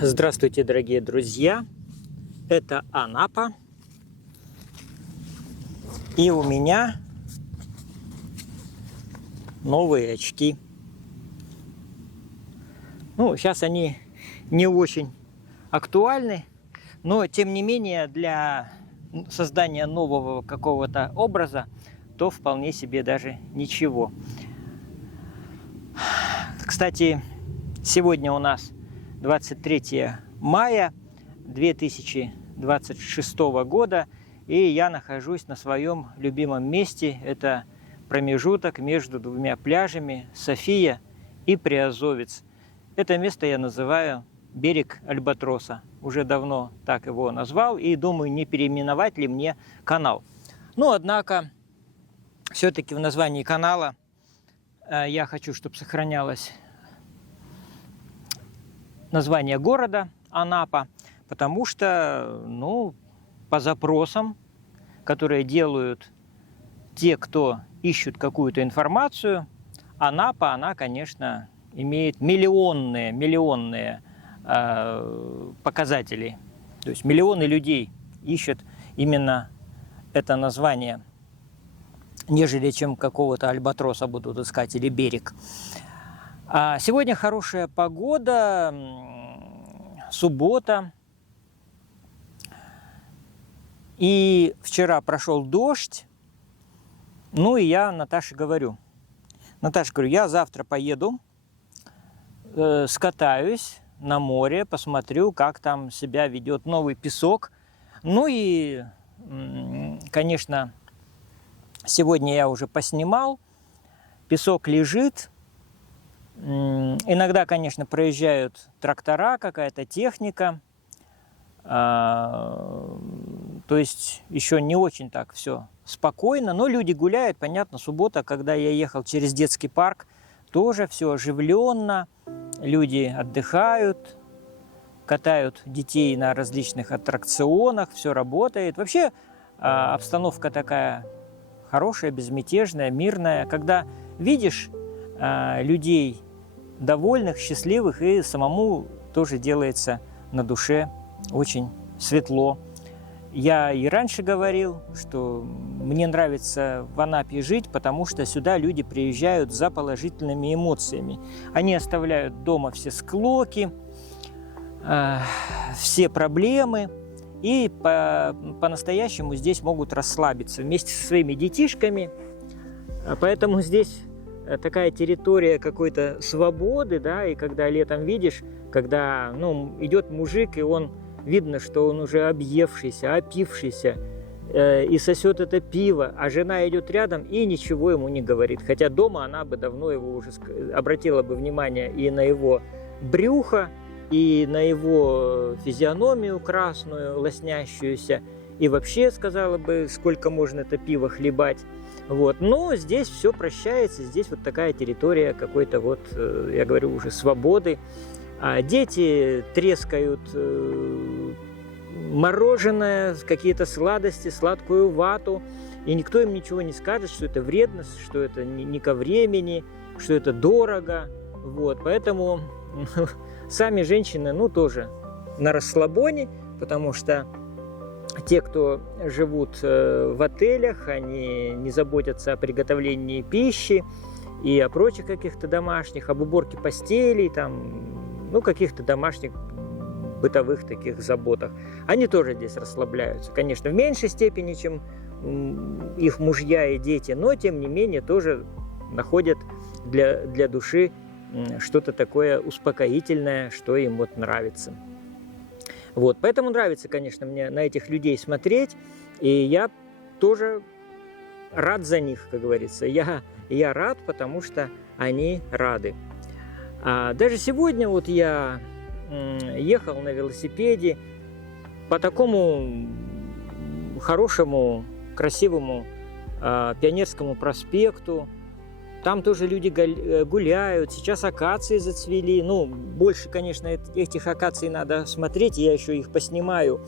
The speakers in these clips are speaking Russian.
Здравствуйте, дорогие друзья! Это Анапа. И у меня новые очки. Ну, сейчас они не очень актуальны, но тем не менее для создания нового какого-то образа, то вполне себе даже ничего. Кстати, сегодня у нас 23 мая 2026 года, и я нахожусь на своем любимом месте. Это промежуток между двумя пляжами София и Приазовец. Это место я называю берег Альбатроса. Уже давно так его назвал, и думаю, не переименовать ли мне канал. Но, однако, все-таки в названии канала я хочу, чтобы сохранялось название города Анапа, потому что, ну, по запросам, которые делают те, кто ищут какую-то информацию, Анапа, она, конечно, имеет миллионные показатели. То есть миллионы людей ищут именно это название, нежели чем какого-то альбатроса будут искать или берег. А сегодня хорошая погода, суббота. И вчера прошел дождь. Ну и я Наташе говорю, я завтра поеду, скатаюсь на море, посмотрю, как там себя ведет новый песок. Ну и, конечно, сегодня я уже поснимал, песок лежит. Иногда, конечно, проезжают трактора, какая-то техника. То есть еще не очень так все спокойно, но люди гуляют. Понятно, суббота, когда я ехал через детский парк, тоже все оживленно. Люди отдыхают, катают детей на различных аттракционах, все работает. Вообще обстановка такая хорошая, безмятежная, мирная. Когда видишь людей довольных, счастливых, и самому тоже делается на душе очень светло. Я и раньше говорил, что мне нравится в Анапе жить, потому что сюда люди приезжают за положительными эмоциями. Они оставляют дома все склоки, все проблемы, и по-настоящему здесь могут расслабиться вместе со своими детишками. Поэтому здесь такая территория какой-то свободы, да, и когда летом видишь, когда, ну, идет мужик, и он видно, что он уже объевшийся, опившийся, и сосет это пиво, а жена идет рядом и ничего ему не говорит. Хотя дома она бы давно его уже обратила бы внимание и на его брюхо, и на его физиономию красную, лоснящуюся, и вообще сказала бы, сколько можно это пиво хлебать. Вот. Но здесь все прощается, здесь вот такая территория какой-то вот, я говорю, уже свободы. А дети трескают мороженое, какие-то сладости, сладкую вату, и никто им ничего не скажет, что это вредно, что это не ко времени, что это дорого. Вот. Поэтому сами женщины, ну, тоже на расслабоне, потому что те, кто живут в отелях, они не заботятся о приготовлении пищи и о прочих каких-то домашних, об уборке постелей, там, ну, каких-то домашних бытовых таких заботах. Они тоже здесь расслабляются. Конечно, в меньшей степени, чем их мужья и дети, но, тем не менее, тоже находят для души что-то такое успокоительное, что им вот нравится. Вот, поэтому нравится, конечно, мне на этих людей смотреть, и я тоже рад за них, как говорится. Я рад, потому что они рады. Даже сегодня вот я ехал на велосипеде по такому хорошему, красивому Пионерскому проспекту. там тоже люди гуляют, сейчас акации зацвели, ну, больше, конечно, этих акаций надо смотреть, я еще их поснимаю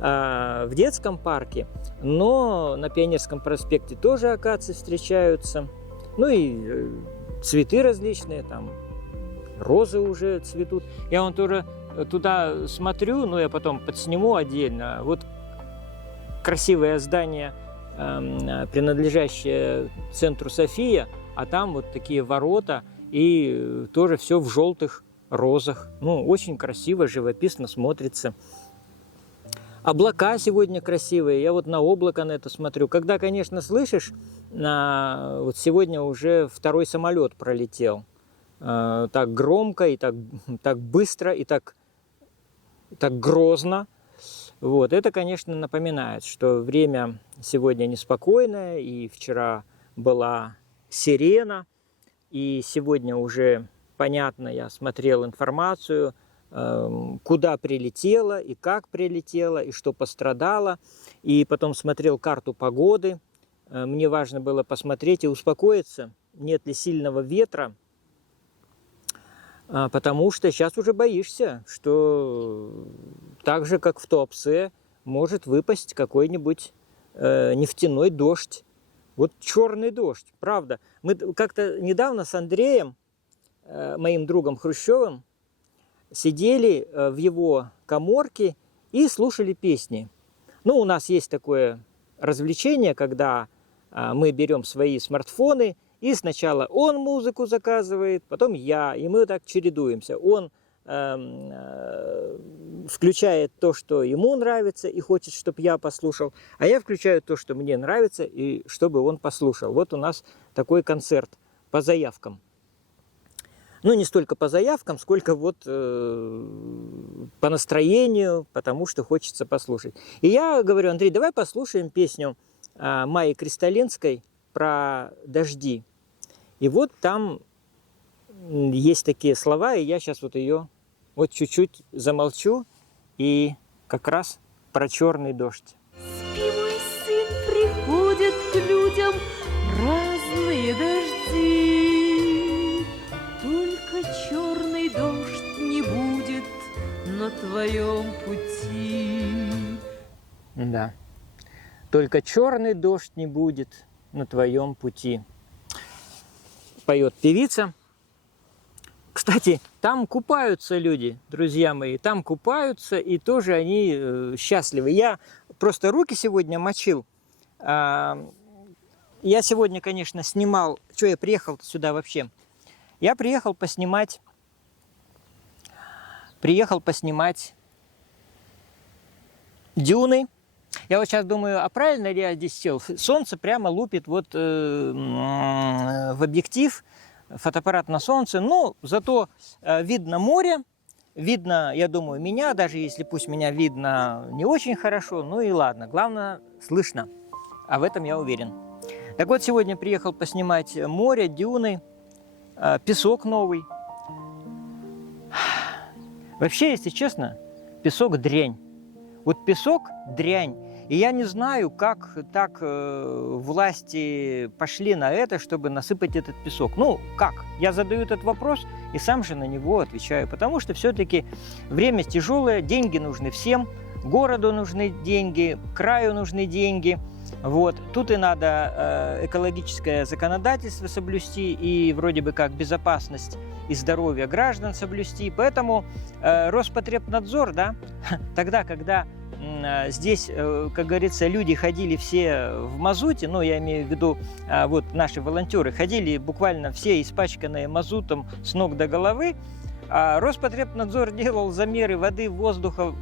в детском парке, но на Пионерском проспекте тоже акации встречаются, ну и цветы различные, там розы уже цветут. Я вон тоже туда смотрю, но я потом подсниму отдельно. Вот красивое здание, принадлежащее центру София, а там вот такие ворота, и тоже все в желтых розах. Ну, очень красиво, живописно смотрится. Облака сегодня красивые, я вот на облако на это смотрю. Когда, конечно, слышишь, вот сегодня уже второй самолет пролетел. Так громко, и так быстро, и так грозно. Вот. Это, конечно, напоминает, что время сегодня неспокойное, и вчера была сирена, и сегодня уже понятно, я смотрел информацию, куда прилетело, и как прилетело, и что пострадало. И потом смотрел карту погоды. Мне важно было посмотреть и успокоиться, нет ли сильного ветра, потому что сейчас уже боишься, что так же, как в Туапсе, может выпасть какой-нибудь нефтяной дождь. Вот черный дождь, правда. Мы как-то недавно с Андреем, моим другом Хрущевым, сидели в его каморке и слушали песни. Ну, у нас есть такое развлечение, когда мы берем свои смартфоны, и сначала он музыку заказывает, потом я, и мы так чередуемся. Он включает то, что ему нравится и хочет, чтобы я послушал, а я включаю то, что мне нравится, и чтобы он послушал. Вот у нас такой концерт по заявкам. Ну, не столько по заявкам, сколько вот по настроению, потому что хочется послушать. И я говорю: Андрей, давай послушаем песню Майи Кристалинской про дожди. И вот там есть такие слова, и я сейчас вот ее вот чуть-чуть замолчу, и как раз про черный дождь. Спи, мой сын, приходят к людям разные дожди, только черный дождь не будет на твоем пути. Да, только черный дождь не будет на твоем пути, поет певица. Кстати, там купаются люди, друзья мои, там купаются, и тоже они счастливы. Я просто руки сегодня мочил. Я сегодня, конечно, снимал... Что я приехал сюда вообще? Я приехал поснимать дюны. Я вот сейчас думаю, а правильно ли я здесь сел? Солнце прямо лупит вот в объектив, фотоаппарат на солнце, но зато видно море, видно, я думаю, меня, даже если пусть меня видно не очень хорошо, ну и ладно, главное, слышно, а в этом я уверен. Так вот, сегодня приехал поснимать море, дюны, песок новый. Вообще, если честно, песок дрянь. Вот песок дрянь. И я не знаю, как так власти пошли на это, чтобы насыпать этот песок. Ну, как? Я задаю этот вопрос и сам же на него отвечаю. Потому что все-таки время тяжелое, деньги нужны всем, городу нужны деньги, краю нужны деньги. Вот. Тут и надо экологическое законодательство соблюсти, и вроде бы как безопасность и здоровье граждан соблюсти. Поэтому Роспотребнадзор, да, тогда, когда здесь, как говорится, люди ходили все в мазуте, ну, я имею в виду, вот наши волонтеры ходили буквально все испачканные мазутом с ног до головы, а Роспотребнадзор делал замеры воды, воздуха,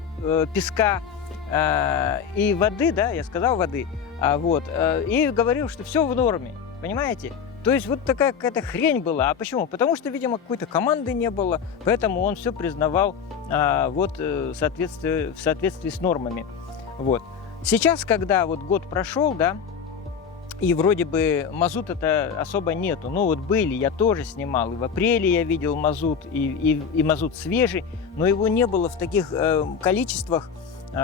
песка и воды, да, я сказал воды, вот, и говорил, что все в норме, понимаете? То есть вот такая какая-то хрень была. А почему? Потому что, видимо, какой-то команды не было, поэтому он все признавал вот, в соответствии с нормами. Вот. Сейчас, когда вот год прошел, да, и вроде бы мазута-то особо нету, ну вот были, я тоже снимал, и в апреле я видел мазут, и мазут свежий, но его не было в таких количествах,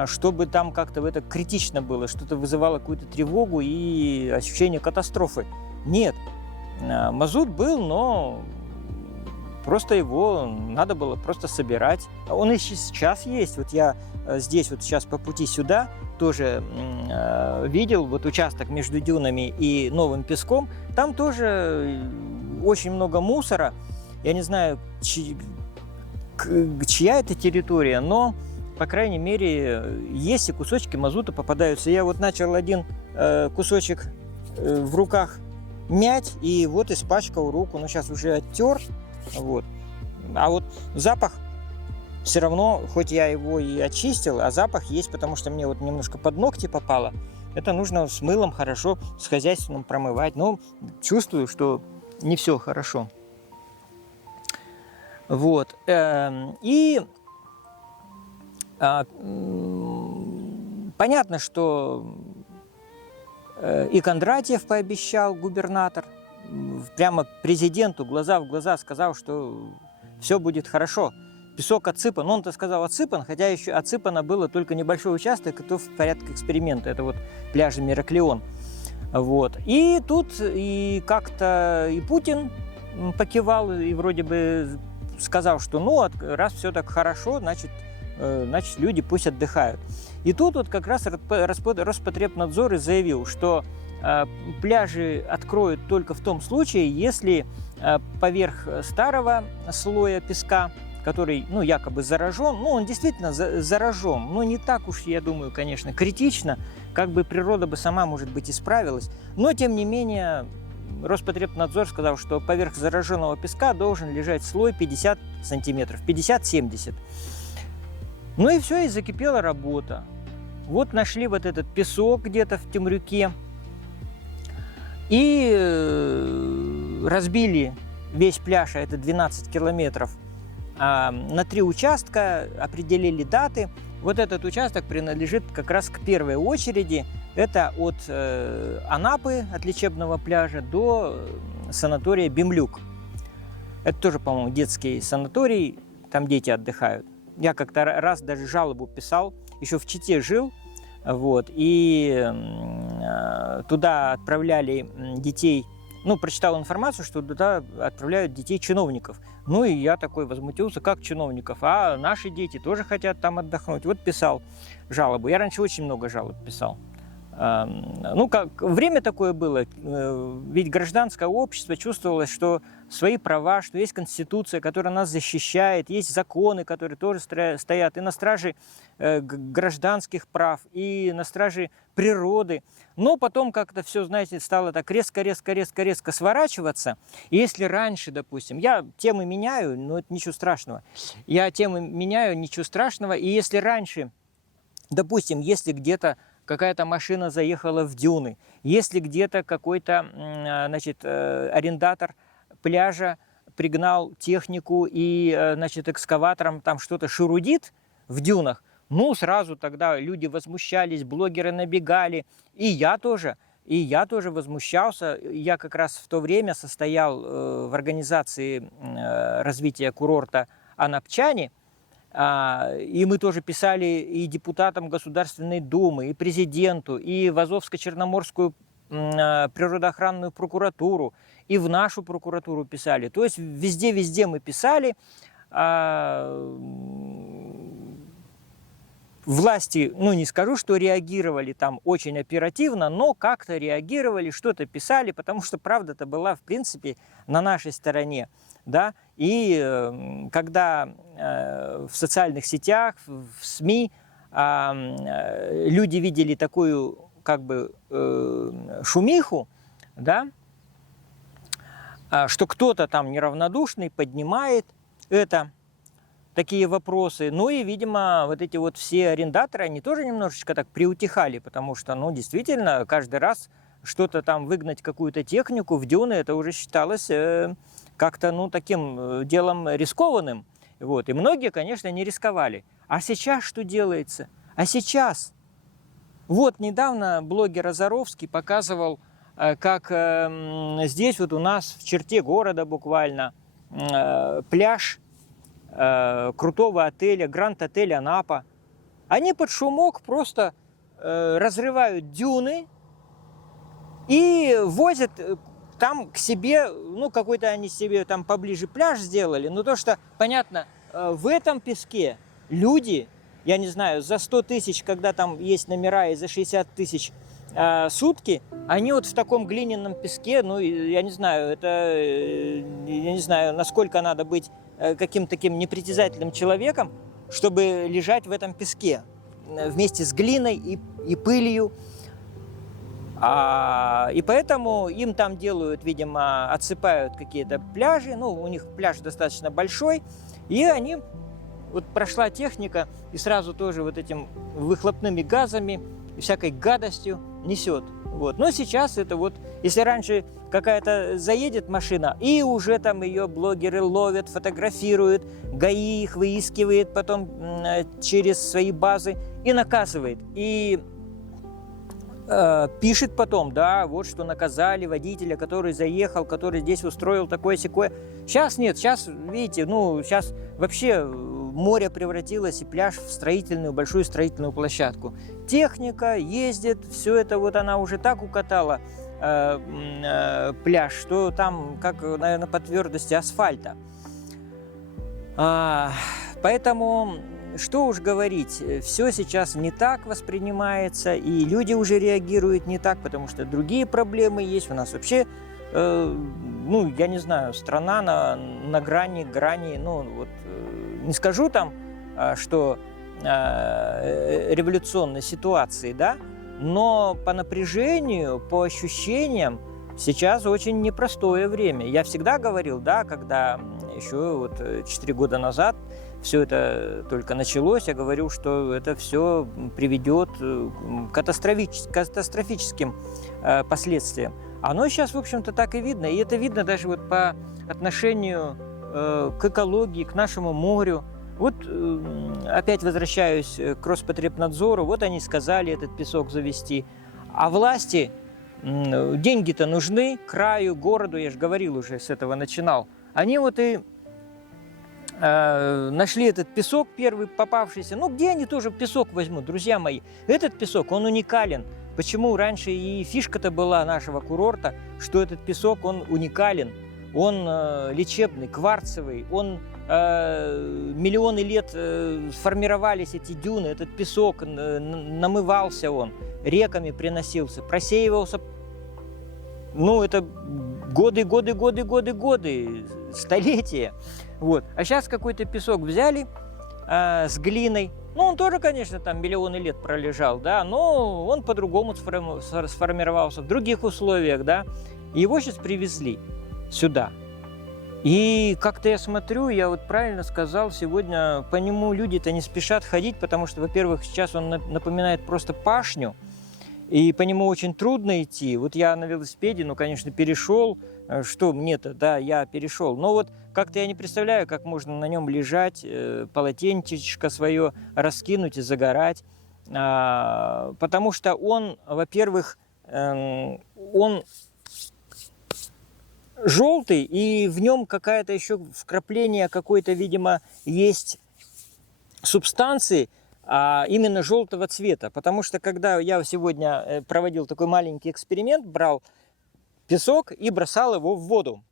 чтобы там как-то это критично было, что-то вызывало какую-то тревогу и ощущение катастрофы. Нет. Мазут был, но просто его надо было просто собирать. Он и сейчас есть. Вот я здесь вот сейчас по пути сюда тоже видел вот участок между дюнами и Новым Песком. Там тоже очень много мусора. Я не знаю, чья это территория, но, по крайней мере, есть и кусочки мазута попадаются. Я вот начал один кусочек в руках мять, и вот испачкал руку. Но сейчас уже оттер. Вот. А вот запах все равно, хоть я его и очистил, а запах есть, потому что мне вот немножко под ногти попало. Это нужно с мылом хорошо, с хозяйственным промывать. Но чувствую, что не все хорошо. Вот. И понятно, что и Кондратьев пообещал, губернатор, прямо президенту глаза в глаза сказал, что все будет хорошо. Песок отсыпан. Он-то сказал отсыпан, хотя еще отсыпано было только небольшой участок, это в порядке эксперимента. Это вот пляж Мираклион. Вот. И тут и как-то и Путин покивал, и вроде бы сказал, что ну, раз все так хорошо, значит люди пусть отдыхают. И тут вот как раз Роспотребнадзор и заявил, что пляжи откроют только в том случае, если поверх старого слоя песка, который, ну, якобы заражен, ну, он действительно заражен, но не так уж, я думаю, конечно, критично, как бы природа бы сама, может быть, исправилась. Но, тем не менее, Роспотребнадзор сказал, что поверх зараженного песка должен лежать слой 50 сантиметров, 50-70. Ну и все, и закипела работа. Вот нашли вот этот песок где-то в Темрюке и разбили весь пляж, а это 12 километров, на 3 участка, определили даты. Вот этот участок принадлежит как раз к первой очереди. Это от Анапы, от лечебного пляжа, до санатория Бемлюк. Это тоже, по-моему, детский санаторий, там дети отдыхают. Я как-то раз даже жалобу писал, еще в Чите жил, вот, и туда отправляли детей. Ну, прочитал информацию, что туда отправляют детей чиновников. Ну, и я такой возмутился, как чиновников? А наши дети тоже хотят там отдохнуть. Вот писал жалобу. Я раньше очень много жалоб писал. Ну, как время такое было, ведь гражданское общество чувствовало, что свои права, что есть Конституция, которая нас защищает, есть законы, которые тоже стоят и на страже гражданских прав, и на страже природы. Но потом как-то все, знаете, стало так резко сворачиваться. И если раньше, допустим, я темы меняю, но это ничего страшного. Я темы меняю, ничего страшного. И если раньше, допустим, если где-то какая-то машина заехала в дюны, если где-то какой-то, значит, арендатор пляжа пригнал технику и, значит, экскаватором там что-то шурудит в дюнах, ну, сразу тогда люди возмущались, блогеры набегали, и я тоже возмущался. Я как раз в то время состоял в организации развития курорта «Анапчане», и мы тоже писали и депутатам Государственной Думы, и президенту, и в Азовско-Черноморскую природоохранную прокуратуру, и в нашу прокуратуру писали. То есть везде мы писали. Власти, ну не скажу, что реагировали там очень оперативно, но как-то реагировали, что-то писали, потому что правда-то была, в принципе, на нашей стороне. Да? И когда в социальных сетях, в СМИ люди видели такую как бы шумиху, да? Что кто-то там неравнодушный поднимает такие вопросы. Ну и, видимо, вот эти вот все арендаторы, они тоже немножечко так приутихали, потому что, ну, действительно, каждый раз что-то там выгнать, какую-то технику в дюны, это уже считалось как-то, ну, таким делом рискованным. Вот. И многие, конечно, не рисковали. А сейчас что делается? А сейчас? Вот недавно блогер Азаровский показывал, как здесь вот у нас в черте города буквально пляж крутого отеля, Гранд-отель Анапа. Они под шумок просто разрывают дюны и возят там к себе, ну, какой-то они себе там поближе пляж сделали, но то, что, понятно, в этом песке люди, я не знаю, за 100 тысяч, когда там есть номера, и за 60 тысяч сутки, они вот в таком глиняном песке, ну, я не знаю, это, я не знаю, насколько надо быть каким-то таким непритязательным человеком, чтобы лежать в этом песке вместе с глиной и пылью. И поэтому им там делают, видимо, отсыпают какие-то пляжи, ну, у них пляж достаточно большой, и они, вот прошла техника, и сразу тоже вот этим выхлопными газами, всякой гадостью несет. Вот. Но сейчас это вот, если раньше какая-то заедет машина, и уже там ее блогеры ловят, фотографируют, ГАИ их выискивает потом через свои базы и наказывает. И пишет потом, да, вот что наказали водителя, который заехал, который здесь устроил такое-сякое. Сейчас нет, сейчас, видите, ну, сейчас вообще море превратилось и пляж в строительную, большую строительную площадку. Техника ездит, все это вот она уже так укатала пляж, что там, как, наверное, по твердости асфальта. Поэтому, что уж говорить, все сейчас не так воспринимается, и люди уже реагируют не так, потому что другие проблемы есть. У нас вообще, ну, я не знаю, страна на грани, ну, вот, не скажу там, что революционной ситуации, да, но по напряжению, по ощущениям сейчас очень непростое время. Я всегда говорил, да, когда еще вот 4 года назад все это только началось, я говорю, что это все приведет к катастрофическим последствиям. Оно сейчас, в общем-то, так и видно. И это видно даже вот по отношению к экологии, к нашему морю. Вот опять возвращаюсь к Роспотребнадзору. Вот они сказали этот песок завести. А власти, деньги-то нужны краю, городу, я же говорил уже, с этого начинал. Они вот и нашли этот песок, первый попавшийся. Ну, где они тоже песок возьмут, друзья мои? Этот песок, он уникален. Почему раньше и фишка-то была нашего курорта, что этот песок, он уникален, он лечебный, кварцевый, он миллионы лет формировались эти дюны, этот песок, намывался он, реками приносился, просеивался. Ну, это годы, столетия. Вот. А сейчас какой-то песок взяли с глиной. Ну, он тоже, конечно, там миллионы лет пролежал, да, но он по-другому сформировался, в других условиях, да. И его сейчас привезли сюда. И как-то я смотрю, я вот правильно сказал, сегодня по нему люди-то не спешат ходить, потому что, во-первых, сейчас он напоминает просто пашню, и по нему очень трудно идти. Вот я на велосипеде, ну, конечно, перешел, что мне-то, да, я перешел. Но вот как-то я не представляю, как можно на нем лежать, полотенчечко свое раскинуть и загорать, потому что он, во-первых, он желтый, и в нем какая-то еще вкрапление какой-то, видимо, есть субстанции, именно желтого цвета. Потому что когда я сегодня проводил такой маленький эксперимент, брал песок и бросал его в воду.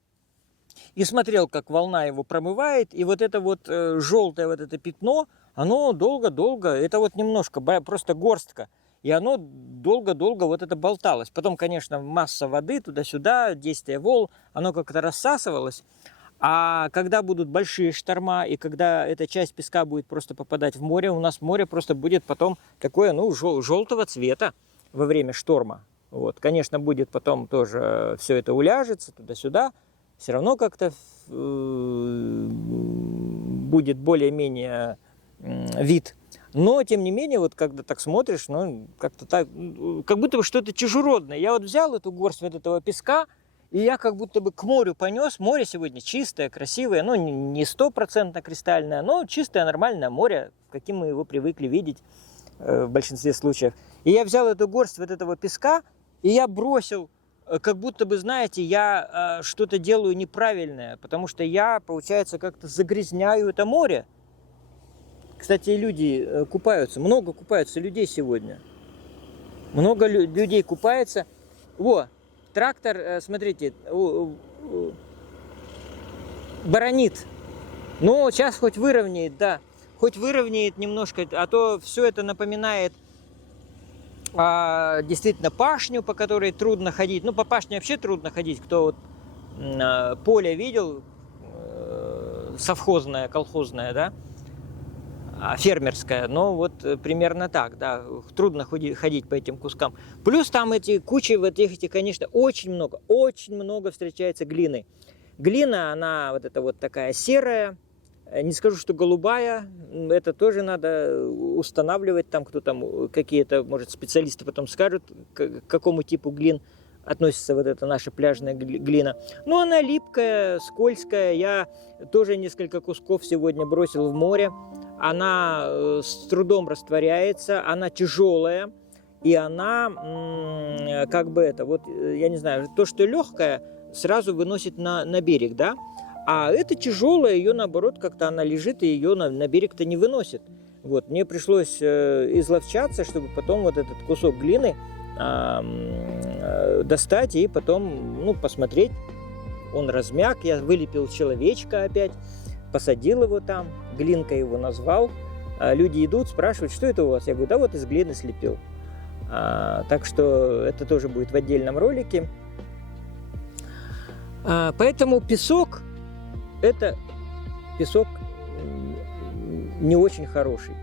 И смотрел, как волна его промывает, и вот это вот желтое вот это пятно, оно долго-долго, это вот немножко, просто горстка, и оно долго-долго вот это болталось. Потом, конечно, масса воды туда-сюда, действие волн, оно как-то рассасывалось. А когда будут большие шторма, и когда эта часть песка будет просто попадать в море, у нас море просто будет потом такое, ну, желтого цвета во время шторма. Вот. Конечно, будет потом тоже все это уляжется туда-сюда, все равно как-то будет более-менее вид. Но, тем не менее, вот когда так смотришь, ну, как-то так, как будто бы что-то чужеродное. Я вот взял эту горсть вот этого песка, и я как будто бы к морю понес. Море сегодня чистое, красивое, ну, не 100% кристальное, но чистое, нормальное море, каким мы его привыкли видеть в большинстве случаев. И я взял эту горсть вот этого песка, и я бросил, как будто бы, знаете, я что-то делаю неправильное, потому что я, получается, как-то загрязняю это море. Кстати, люди купаются, много купаются людей сегодня. Много людей купается. Во, трактор, смотрите, баронит. Но сейчас хоть выровняет, да. Хоть выровняет немножко, а то все это напоминает действительно пашню, по которой трудно ходить. Ну, по пашне вообще трудно ходить. Кто вот поле видел, совхозное, колхозное, да, фермерское, но вот примерно так, да, трудно ходить по этим кускам. Плюс там эти кучи, вот эти, конечно, очень много встречается глины. Глина, она вот эта вот такая серая, не скажу, что голубая, это тоже надо устанавливать, там кто там, какие-то, может, специалисты потом скажут, к какому типу глин относится вот эта наша пляжная глина. Но она липкая, скользкая, я тоже несколько кусков сегодня бросил в море, она с трудом растворяется, она тяжелая, и она, как бы это, вот, я не знаю, то, что легкое, сразу выносит на берег, да? А это тяжелое, ее наоборот, как-то она лежит, и ее на берег-то не выносит. Вот, мне пришлось изловчаться, чтобы потом вот этот кусок глины достать и потом, ну, посмотреть. Он размяк, я вылепил человечка опять, посадил его там, глинкой его назвал. Люди идут, спрашивают, что это у вас? Я говорю, да вот из глины слепил. Так что это тоже будет в отдельном ролике. Поэтому песок, это песок не очень хороший.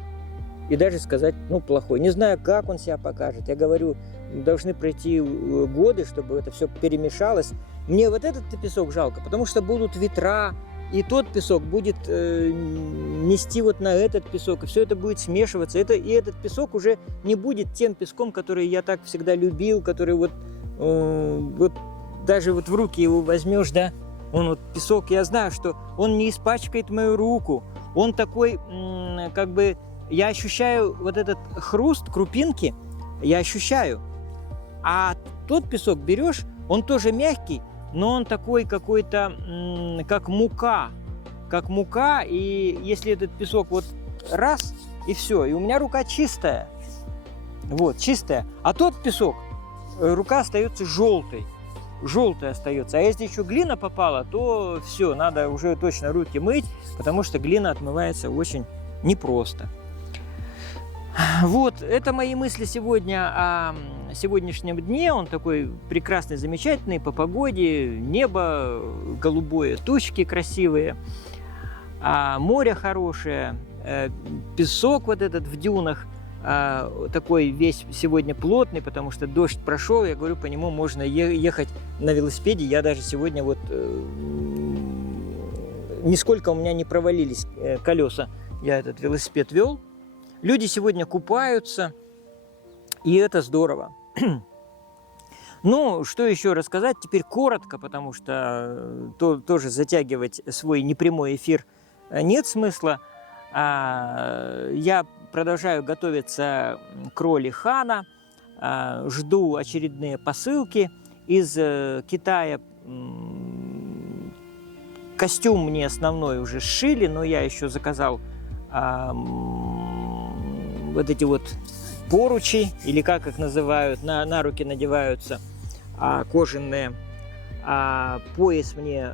И даже сказать, ну, плохой. Не знаю, как он себя покажет. Я говорю, должны пройти годы, чтобы это все перемешалось. Мне вот этот песок жалко, потому что будут ветра, и тот песок будет нести вот на этот песок, и все это будет смешиваться. И этот песок уже не будет тем песком, который я так всегда любил, который вот даже вот в руки его возьмешь, да, он вот песок, я знаю, что он не испачкает мою руку, он такой, как бы, я ощущаю вот этот хруст, крупинки, я ощущаю. А тот песок берешь, он тоже мягкий, но он такой какой-то, как мука, и если этот песок вот раз, и все, и у меня рука чистая, вот, чистая, а тот песок, рука остается желтой остается. А если еще глина попала, то все, надо уже точно руки мыть, потому что глина отмывается очень непросто. Вот, это мои мысли сегодня о сегодняшнем дне. Он такой прекрасный, замечательный, по погоде, небо голубое, тучки красивые, море хорошее, песок вот этот в дюнах, такой весь сегодня плотный, потому что дождь прошел, я говорю, по нему можно ехать на велосипеде. Я даже сегодня вот нисколько у меня не провалились колеса, я этот велосипед вел. Люди сегодня купаются, и это здорово. Ну, что еще рассказать? Теперь коротко, потому что тоже затягивать свой непрямой эфир нет смысла. Я продолжаю готовиться к роли Хана, жду очередные посылки из Китая. Костюм мне основной уже сшили, но я еще заказал вот эти вот поручи, или как их называют, на руки надеваются, кожаные. Пояс мне,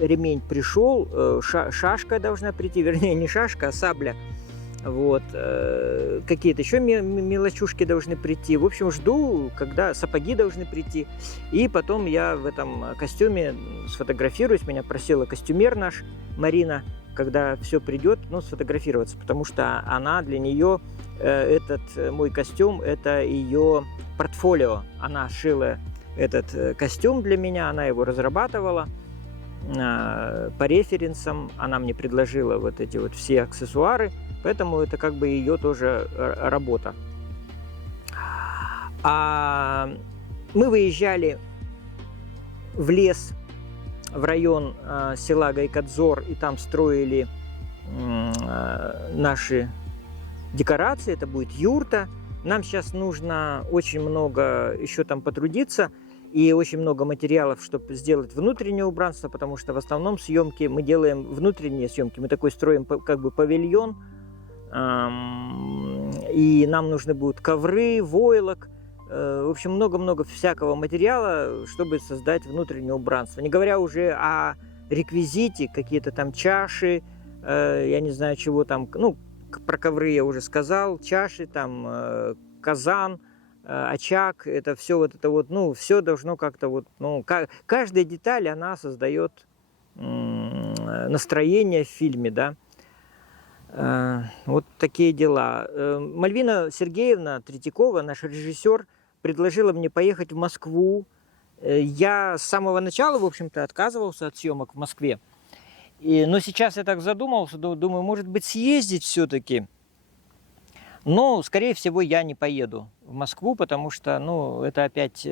ремень пришел, шашка должна прийти, вернее, не шашка, а сабля. Вот, какие-то еще мелочушки должны прийти. В общем, жду, когда сапоги должны прийти. И потом я в этом костюме сфотографируюсь. Меня просила костюмер наш, Марина, когда все придет, ну, сфотографироваться, потому что она, для нее этот мой костюм, это ее портфолио. Она шила этот костюм для меня, она его разрабатывала по референсам, она мне предложила вот эти вот все аксессуары, поэтому это как бы ее тоже работа. Мы выезжали в лес, в район села Гайкадзор, и там строили наши декорации, это будет юрта. Нам сейчас нужно очень много еще там потрудиться и очень много материалов, чтобы сделать внутреннее убранство, потому что в основном съемки мы делаем внутренние съемки. Мы такой строим как бы павильон, и нам нужны будут ковры, войлок, в общем, много-много всякого материала, чтобы создать внутреннее убранство. Не говоря уже о реквизите, какие-то там чаши, я не знаю, чего там, ну, про ковры я уже сказал, чаши, там, казан, очаг, это все вот это вот, ну, все должно как-то вот, ну, каждая деталь, она создает настроение в фильме, да. Вот такие дела. Мальвина Сергеевна Третьякова, наш режиссер, предложила мне поехать в Москву. Я с самого начала, в общем-то, отказывался от съемок в Москве. Но сейчас я так задумался, думаю, может быть, съездить все-таки. Но, скорее всего, я не поеду в Москву, потому что, ну, это опять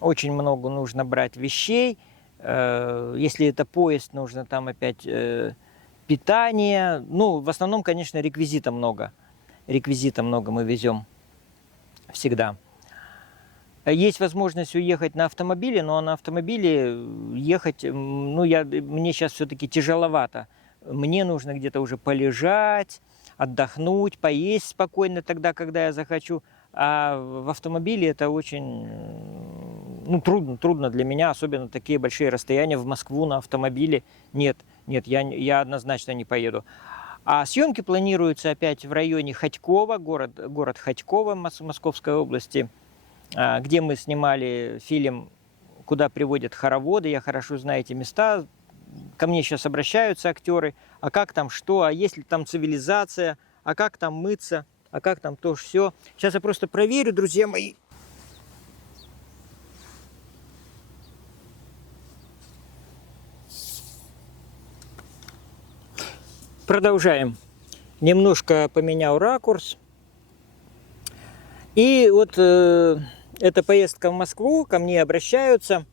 очень много нужно брать вещей. Если это поезд, нужно там опять питание. Ну, в основном, конечно, реквизита много. Реквизита много мы везем всегда. Есть возможность уехать на автомобиле, но на автомобиле ехать, ну, мне сейчас все-таки тяжеловато. Мне нужно где-то уже полежать, отдохнуть, поесть спокойно тогда, когда я захочу. А в автомобиле это очень, ну, трудно для меня, особенно такие большие расстояния в Москву на автомобиле. Нет, я однозначно не поеду. А съемки планируются опять в районе Хотьково, город Хотьково Московской области, где мы снимали фильм «Куда приводят хороводы». Я хорошо знаю эти места. Ко мне сейчас обращаются актеры. А как там что? А есть ли там цивилизация? А как там мыться? А как там то все? Сейчас я просто проверю, друзья мои. Продолжаем. Немножко поменял ракурс. И вот эта поездка в Москву, ко мне обращаются.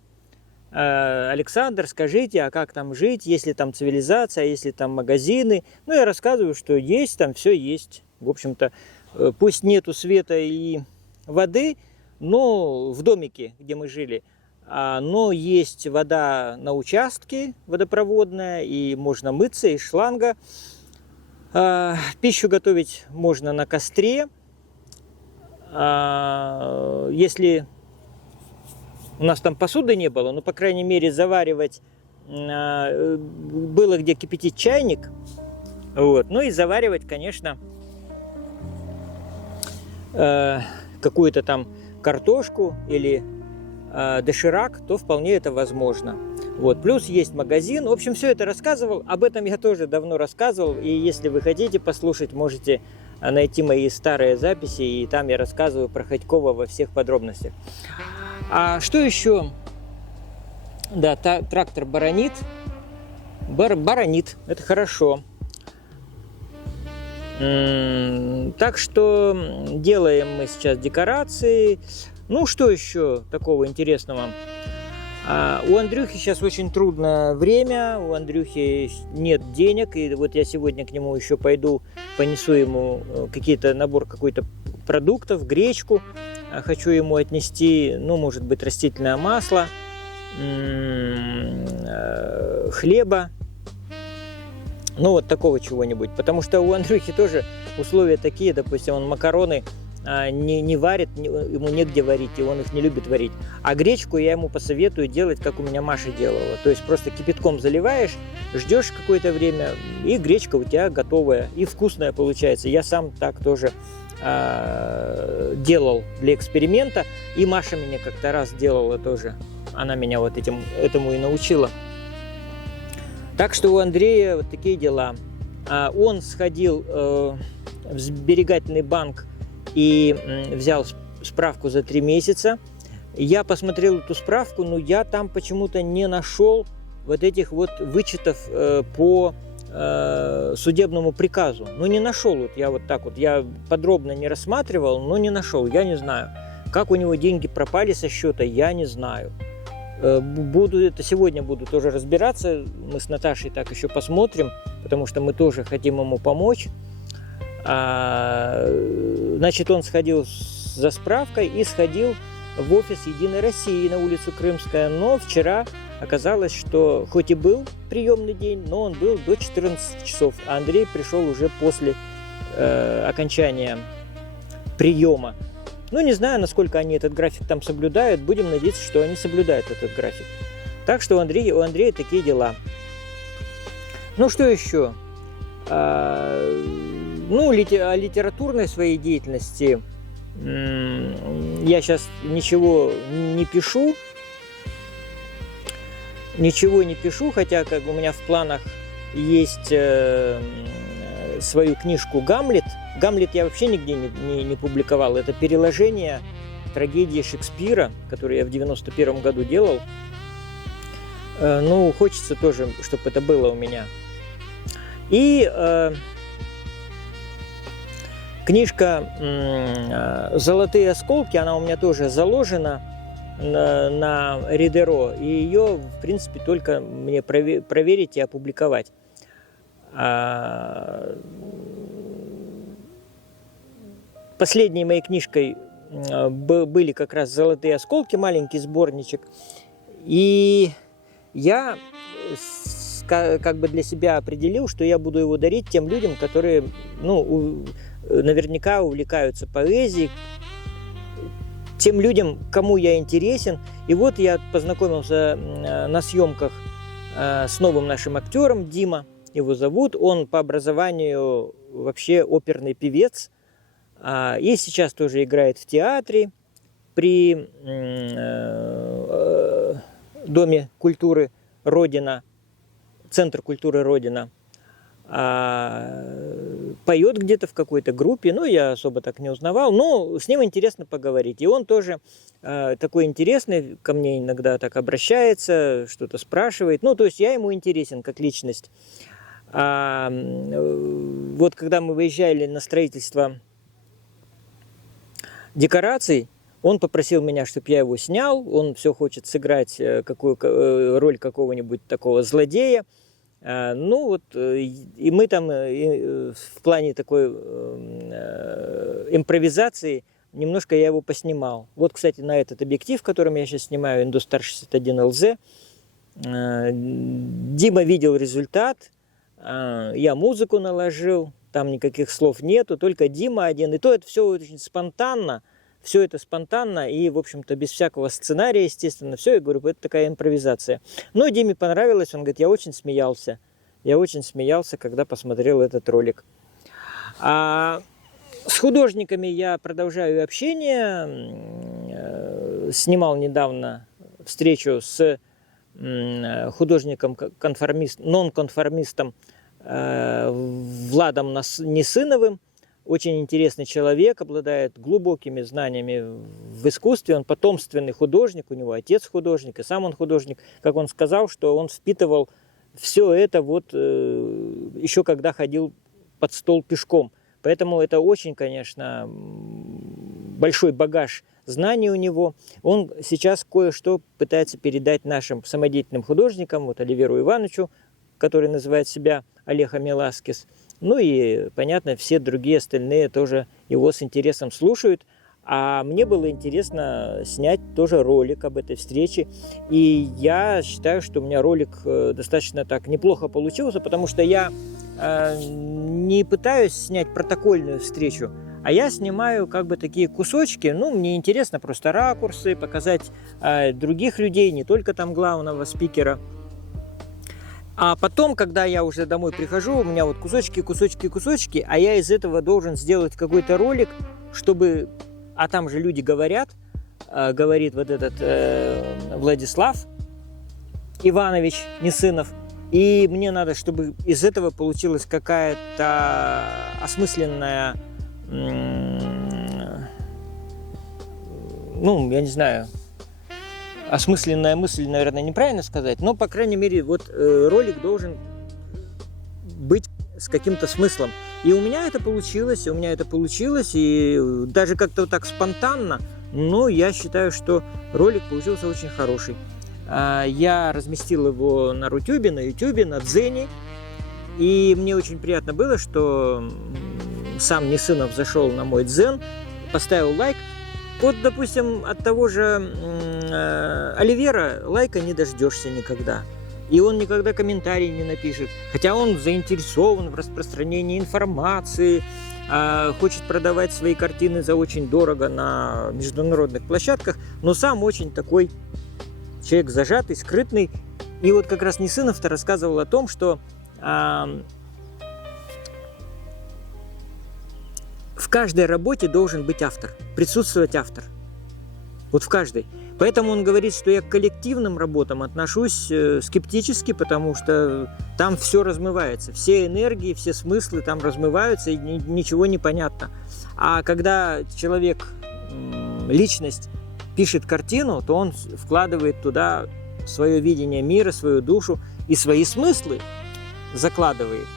Александр, скажите, а как там жить, есть ли там цивилизация, есть ли там магазины? Ну, я рассказываю, что есть, там все есть. В общем-то, пусть нету света и воды, но в домике, где мы жили, но есть вода на участке водопроводная, и можно мыться из шланга. Пищу готовить можно на костре. Если у нас там посуды не было, но, по крайней мере, заваривать было где кипятить чайник. Вот. Ну и заваривать, конечно, какую-то там картошку или доширак, то вполне это возможно. Вот. Плюс есть магазин. В общем, все это рассказывал. Об этом я тоже давно рассказывал. И если вы хотите послушать, можете найти мои старые записи. И там я рассказываю про Хотьково во всех подробностях. А что еще? Да, трактор баронит. Баронит. Это хорошо. Так что делаем мы сейчас декорации. Ну, что еще такого интересного? У Андрюхи сейчас очень трудное время, у Андрюхи нет денег, и вот я сегодня к нему еще пойду, понесу ему набор какой-то продуктов, гречку, хочу ему отнести, ну, может быть, растительное масло, хлеба, ну, вот такого чего-нибудь, потому что у Андрюхи тоже условия такие, допустим, он макароны не варит, ему негде варить, и он их не любит варить. А гречку я ему посоветую делать, как у меня Маша делала. То есть просто кипятком заливаешь, ждешь какое-то время, и гречка у тебя готовая и вкусная получается. Я сам так тоже делал для эксперимента, и Маша меня как-то раз делала тоже. Она меня вот этому и научила. Так что у Андрея вот такие дела. Он сходил в сберегательный банк и взял справку за 3 месяца. Я посмотрел эту справку, но я там почему-то не нашел вот этих вот вычетов по судебному приказу. Ну, не нашел. Вот я вот так вот, я подробно не рассматривал, но не нашел. Я не знаю, как у него деньги пропали со счета, я не знаю. Сегодня буду тоже разбираться. Мы с Наташей так еще посмотрим, потому что мы тоже хотим ему помочь. Значит, он сходил за справкой и сходил в офис «Единой России» на улицу Крымская. Но вчера оказалось, что хоть и был приемный день, но он был до 14 часов. А Андрей пришел уже после окончания приема. Ну, не знаю, насколько они этот график там соблюдают. Будем надеяться, что они соблюдают этот график. Так что у Андрея такие дела. Ну, что еще? Ну, о литературной своей деятельности я сейчас ничего не пишу. Ничего не пишу, хотя как у меня в планах есть свою книжку «Гамлет». «Гамлет» я вообще нигде не публиковал. Это переложение трагедии Шекспира, которую я в 91 году делал. Ну, хочется тоже, чтобы это было у меня. И книжка «Золотые осколки», она у меня тоже заложена на Ридеро. И ее, в принципе, только мне проверить и опубликовать. Последней моей книжкой были как раз «Золотые осколки», маленький сборничек. И я как бы для себя определил, что я буду его дарить тем людям, которые, ну, наверняка увлекаются поэзией, тем людям, кому я интересен. И вот я познакомился на съемках с новым нашим актером, Дима его зовут. Он по образованию вообще оперный певец. И сейчас тоже играет в театре при Доме культуры «Родина», Центр культуры «Родина». Поет где-то в какой-то группе, но я особо так не узнавал, но с ним интересно поговорить. И он тоже такой интересный, ко мне иногда так обращается, что-то спрашивает. Ну, то есть я ему интересен как личность. Вот когда мы выезжали на строительство декораций, он попросил меня, чтобы я его снял. Он все хочет сыграть роль какого-нибудь такого злодея. Ну вот, и мы там в плане такой импровизации немножко я его поснимал. Вот, кстати, на этот объектив, которым я сейчас снимаю, Индустар 61 LZ, Дима видел результат, я музыку наложил, там никаких слов нету, только Дима один. И то это все очень спонтанно. Все это спонтанно и, в общем-то, без всякого сценария, естественно. Все, я говорю, это такая импровизация. Но Диме понравилось, он говорит, я очень смеялся. Я очень смеялся, когда посмотрел этот ролик. С художниками я продолжаю общение. Снимал недавно встречу с художником, нонконформистом Владом Несыновым. Очень интересный человек, обладает глубокими знаниями в искусстве. Он потомственный художник, у него отец художник, и сам он художник. Как он сказал, что он впитывал все это вот еще когда ходил под стол пешком. Поэтому это очень, конечно, большой багаж знаний у него. Он сейчас кое-что пытается передать нашим самодеятельным художникам, вот Оливеру Ивановичу, который называет себя Олег Амеласкис. Ну и, понятно, все другие остальные тоже его с интересом слушают. А мне было интересно снять тоже ролик об этой встрече. И я считаю, что у меня ролик достаточно так неплохо получился, потому что я не пытаюсь снять протокольную встречу, а я снимаю как бы такие кусочки. Ну, мне интересно просто ракурсы, показать других людей, не только там главного спикера. А потом, когда я уже домой прихожу, у меня вот кусочки, а я из этого должен сделать какой-то ролик, чтобы... А там же люди говорят, говорит вот этот Владислав Иванович Несынов, и мне надо, чтобы из этого получилась какая-то осмысленная, ну, я не знаю, осмысленная мысль, наверное, неправильно сказать, но, по крайней мере, вот ролик должен быть с каким-то смыслом. И у меня это получилось, и даже как-то вот так спонтанно, но я считаю, что ролик получился очень хороший. Я разместил его на Рутюбе, на Ютубе, на Дзене, и мне очень приятно было, что сам Несынов зашел на мой Дзен, поставил лайк. Вот, допустим, от того же Оливера лайка не дождешься никогда. И он никогда комментарий не напишет. Хотя он заинтересован в распространении информации, хочет продавать свои картины за очень дорого на международных площадках, но сам очень такой человек зажатый, скрытный. И вот как раз Несынов-то рассказывал о том, что в каждой работе должен быть автор, присутствовать автор. Вот в каждой. Поэтому он говорит, что я к коллективным работам отношусь скептически, потому что там все размывается. Все энергии, все смыслы там размываются, и ничего не понятно. А когда человек, личность, пишет картину, то он вкладывает туда свое видение мира, свою душу и свои смыслы закладывает.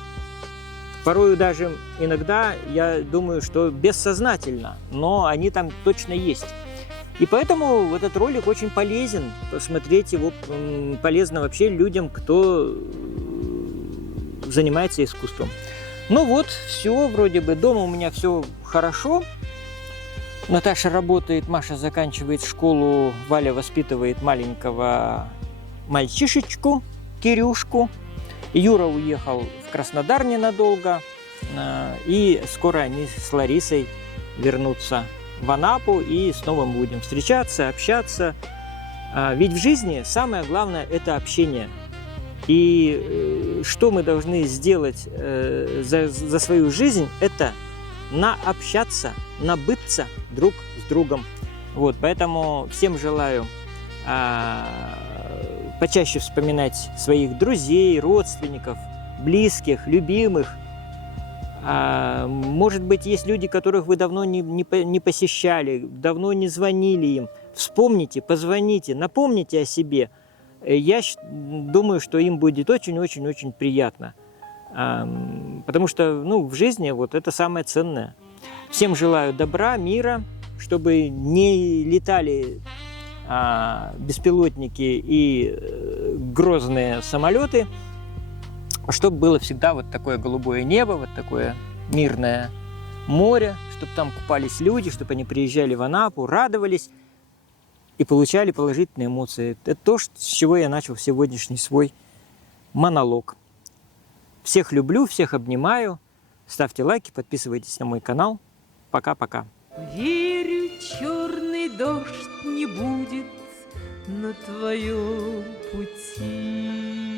Порою даже иногда, я думаю, что бессознательно, но они там точно есть. И поэтому этот ролик очень полезен. Посмотреть его полезно вообще людям, кто занимается искусством. Ну вот, все вроде бы. Дома у меня все хорошо. Наташа работает, Маша заканчивает школу, Валя воспитывает маленького мальчишечку, Кирюшку. Юра уехал в Краснодар ненадолго. И скоро они с Ларисой вернутся в Анапу, и снова мы будем встречаться, общаться. Ведь в жизни самое главное – это общение. И что мы должны сделать за свою жизнь – это наобщаться, набыться друг с другом. Вот, поэтому всем желаю почаще вспоминать своих друзей, родственников, близких, любимых. Может быть, есть люди, которых вы давно не посещали, давно не звонили им. Вспомните, позвоните, напомните о себе. Я думаю, что им будет очень-очень-очень приятно. Потому что в жизни вот это самое ценное. Всем желаю добра, мира, чтобы не летали беспилотники и грозные самолеты, чтобы было всегда вот такое голубое небо, вот такое мирное море, чтобы там купались люди, чтобы они приезжали в Анапу, радовались и получали положительные эмоции. Это то, с чего я начал сегодняшний свой монолог. Всех люблю, всех обнимаю. Ставьте лайки, подписывайтесь на мой канал. Пока-пока. Верю, черный дождь не будет на твоем пути.